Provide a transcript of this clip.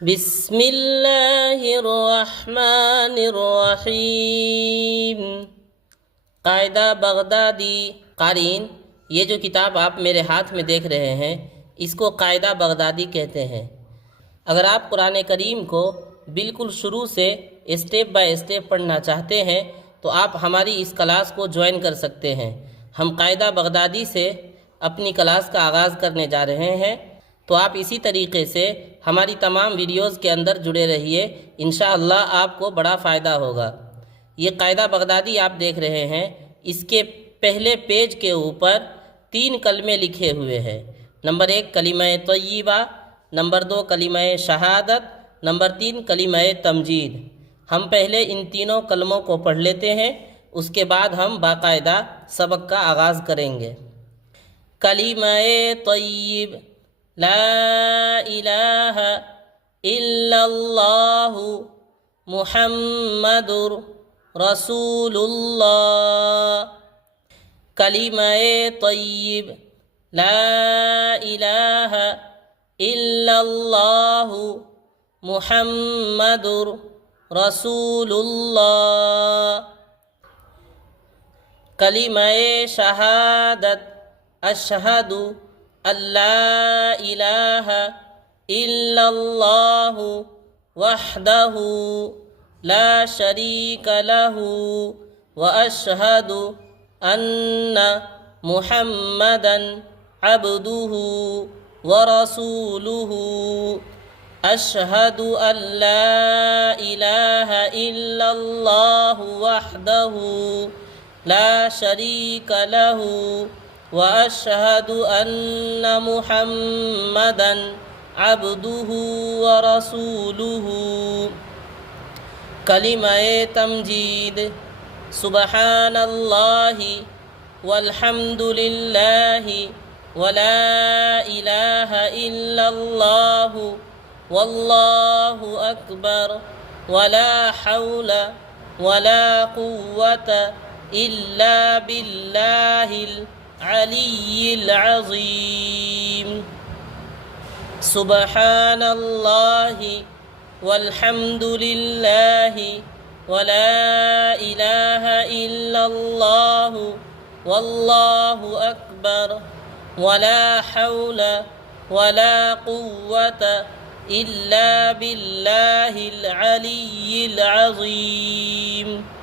بسم اللہ الرحمن الرحیم۔ قاعدہ بغدادی۔ قارئین، یہ جو کتاب آپ میرے ہاتھ میں دیکھ رہے ہیں اس کو قاعدہ بغدادی کہتے ہیں۔ اگر آپ قرآن کریم کو بالکل شروع سے اسٹیپ بائی اسٹیپ پڑھنا چاہتے ہیں تو آپ ہماری اس کلاس کو جوائن کر سکتے ہیں۔ ہم قاعدہ بغدادی سے اپنی کلاس کا آغاز کرنے جا رہے ہیں، تو آپ اسی طریقے سے ہماری تمام ویڈیوز کے اندر جڑے رہیے، انشاءاللہ آپ کو بڑا فائدہ ہوگا۔ یہ قاعدہ بغدادی آپ دیکھ رہے ہیں، اس کے پہلے پیج کے اوپر 3 کلمے لکھے ہوئے ہیں۔ نمبر 1 کلمہ طیبہ، نمبر 2 کلمہ شہادت، نمبر 3 کلمہ تمجید۔ ہم پہلے ان تینوں کلموں کو پڑھ لیتے ہیں، اس کے بعد ہم باقاعدہ سبق کا آغاز کریں گے۔ کلمہ طیب، لا الہ الا اللہ محمد رسول اللہ۔ کلمہ طیب، لا الہ الا اللہ محمد رسول اللہ۔ کلمہ شہادت، اشہد اللہ الہ الا اللہ وحدہ لا شریک لہ واشہد ان محمدا عبدہ ورسولہ۔ اشہد ان لا الہ الا اللہ وحدہ لا شریک لہ واشہد ان محمدا عبدہ ورسولہ۔ کلمہ تمجید، سبحان اللہ والحمد للہ ولا الہ الا اللہ واللہ اکبر ولا حول ولا قوة الا باللہ العلی العظیم۔ سبحان اللہ والحمد للہ ولا الہ الا اللہ واللہ اکبر ولا حول ولا قوة الا باللہ العلی العظیم۔